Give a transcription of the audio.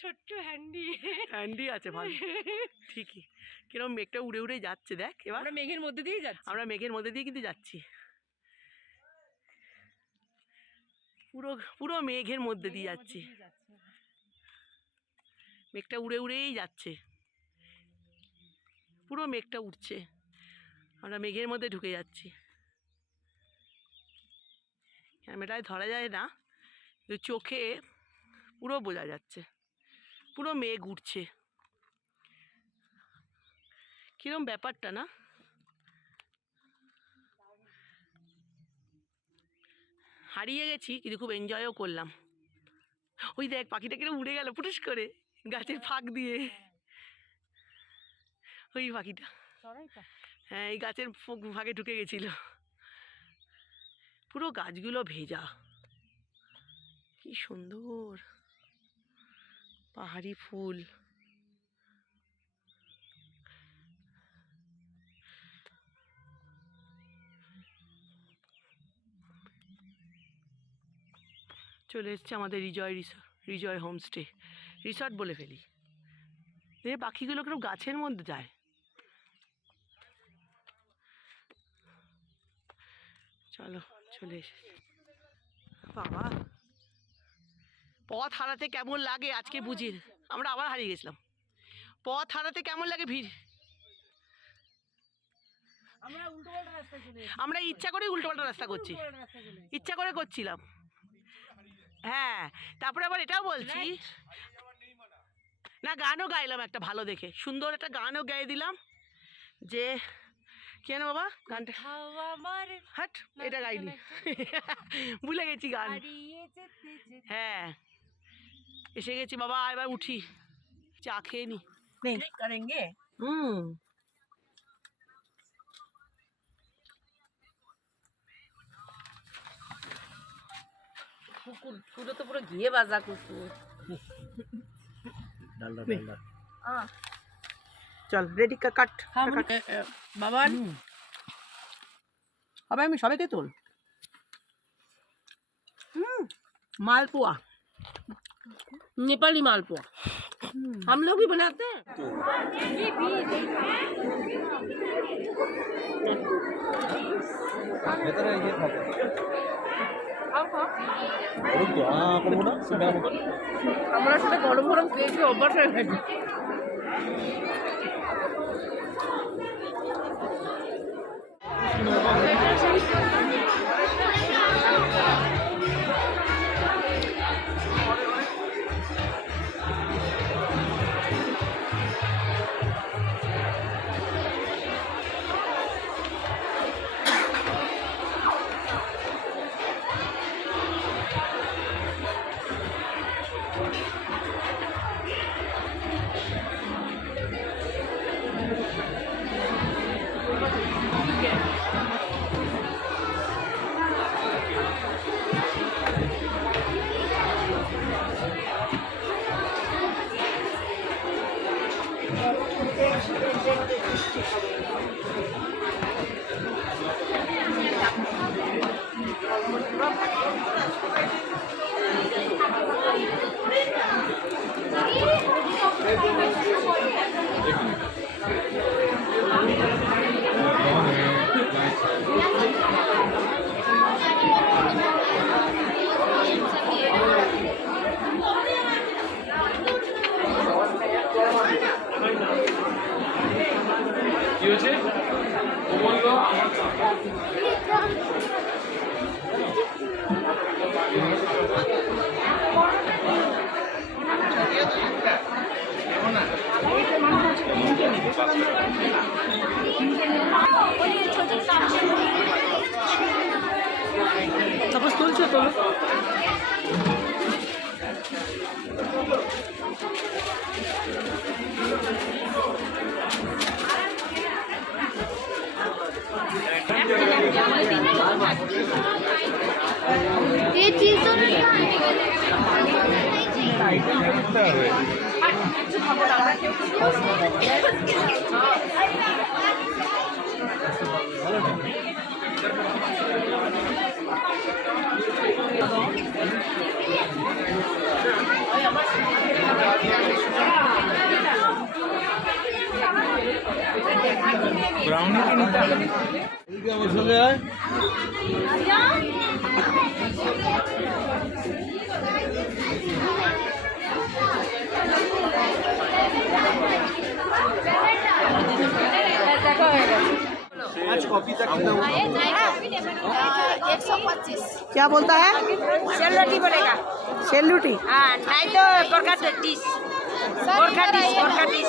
ছোট্ট হ্যান্ডি আছে ভালো ঠিকই। কিরকম মেঘটা উড়ে উড়ে যাচ্ছে দেখ। এবার আমরা মেঘের মধ্যে দিয়ে কিন্তু যাচ্ছি, পুরো মেঘের মধ্যে দিয়ে যাচ্ছি। মেঘটা উড়ে উড়েই যাচ্ছে, পুরো মেঘটা উঠছে, আমরা মেঘের মধ্যে ঢুকে যাচ্ছি। ক্যামেরায় ধরা যায় না, কিন্তু চোখে পুরো বোঝা যাচ্ছে, পুরো মেঘ উঠছে। কিরম ব্যাপারটা না? হারিয়ে গেছি কিন্তু খুব এনজয়ও করলাম। ওই দেখ পাখিটা কিরম উড়ে গেল পুটুস করে গাছের ফাঁক দিয়ে। ওই পাখিটা, হ্যাঁ, এই গাছের ফাঁকে ঢুকে গেছিল। পুরো গাছগুলো ভেজা, কি সুন্দর পাহাড়ি ফুল। চলে এসছে আমাদের রিজয় হোমস্টে, রিসর্ট বলে ফেলি। এই পাখিগুলো কেন গাছের মধ্যে যায়। চলো চলে এসে বাবা, পথ হারাতে কেমন লাগে আজকে বুঝি। আমরা আবার হারিয়ে গেছিলাম। পথ হারাতে কেমন লাগে ভিড়। আমরা ইচ্ছা করে উল্টোপাল্টা রাস্তা করছি, ইচ্ছা করে করছিলাম। হ্যাঁ, তারপরে আবার এটাও বলছি না, গানও গাইলাম একটা ভালো দেখে, সুন্দর একটা গানও গাইয়ে দিলাম। যে কেন বাবা গানটা, হাট এটা গাইনি, ভুলে গেছি গান। হ্যাঁ, এসে গেছি বাবা, এবার উঠি, চা খেয়ে নি। কুকুর পুরো তো পুরো ঘিয়ে বাজা কুকুর। চল রেডি, কাট বাবা। अब আমি সবাইকে তোল। मालपुआ, नेपाली मालपुआ हम लोग भी बनाते हैं। আমরা সেটা গরম গরম খেয়েছি, অভ্যাস হয়ে গেছে। কি হয়েছে ও বললো আমার তারপর তুলছে তোলো। ये चीज तो नहीं है। क्या बोलता है? सेल पड़ेगा। सेलूटी। हाँ, नहीं तो Gorkha dish. Gorkha dish, Gorkha dish.